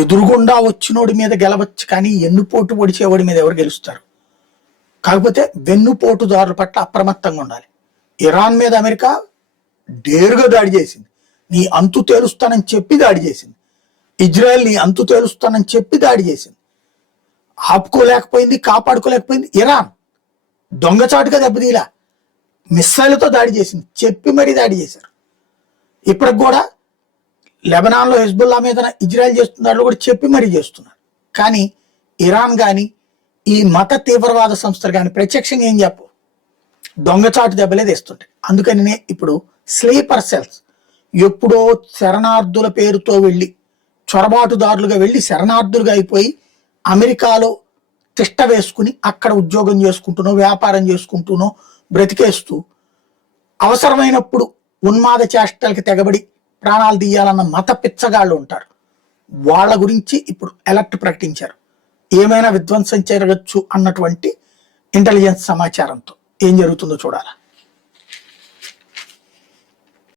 ఎదురుగుండా వచ్చినోడి మీద గెలవచ్చు, కానీ ఎన్నుపోటు పొడిచేవాడి మీద ఎవరు గెలుస్తారు? కాకపోతే వెన్నుపోటుదారుల పట్ల అప్రమత్తంగా ఉండాలి. ఇరాన్ మీద అమెరికా డేరుగా దాడి చేసింది, నీ అంతు తేలుస్తానని చెప్పి దాడి చేసింది. ఇజ్రాయెల్ నీ అంతు తేలుస్తానని చెప్పి దాడి చేసింది. ఆపుకోలేకపోయింది, కాపాడుకోలేకపోయింది. ఇరాన్ దొంగచాటుగా దెబ్బతీలా, మిస్సైల్తో దాడి చేసింది, చెప్పి మరీ దాడి చేశారు. ఇప్పటికి కూడా లెబనాన్లో హెజ్బుల్లా మీద ఇజ్రాయెల్ చేస్తున్న దాంట్లో కూడా చెప్పి మరీ చేస్తున్నారు. కానీ ఇరాన్ కానీ ఈ మత తీవ్రవాద సంస్థలు కానీ ప్రత్యక్షంగా ఏం చెప్పు, దొంగచాటు దెబ్బలే తెస్తుంటాయి. అందుకని ఇప్పుడు స్లీపర్ సెల్స్ ఎప్పుడో శరణార్థుల పేరుతో వెళ్ళి చొరబాటుదారులుగా వెళ్ళి శరణార్థులుగా అయిపోయి అమెరికాలో తిష్ట వేసుకుని అక్కడ ఉద్యోగం చేసుకుంటూనో వ్యాపారం చేసుకుంటూనో బ్రతికేస్తూ అవసరమైనప్పుడు ఉన్మాద చేష్టలకి తెగబడి ప్రాణాలు తీయాలన్న మత పిచ్చగాళ్ళు ఉంటారు. వాళ్ళ గురించి ఇప్పుడు అలర్ట్ ప్రకటించారు. ఏమైనా విధ్వంసం జరగచ్చు అన్నటువంటి ఇంటెలిజెన్స్ సమాచారంతో ఏం జరుగుతుందో చూడాలి.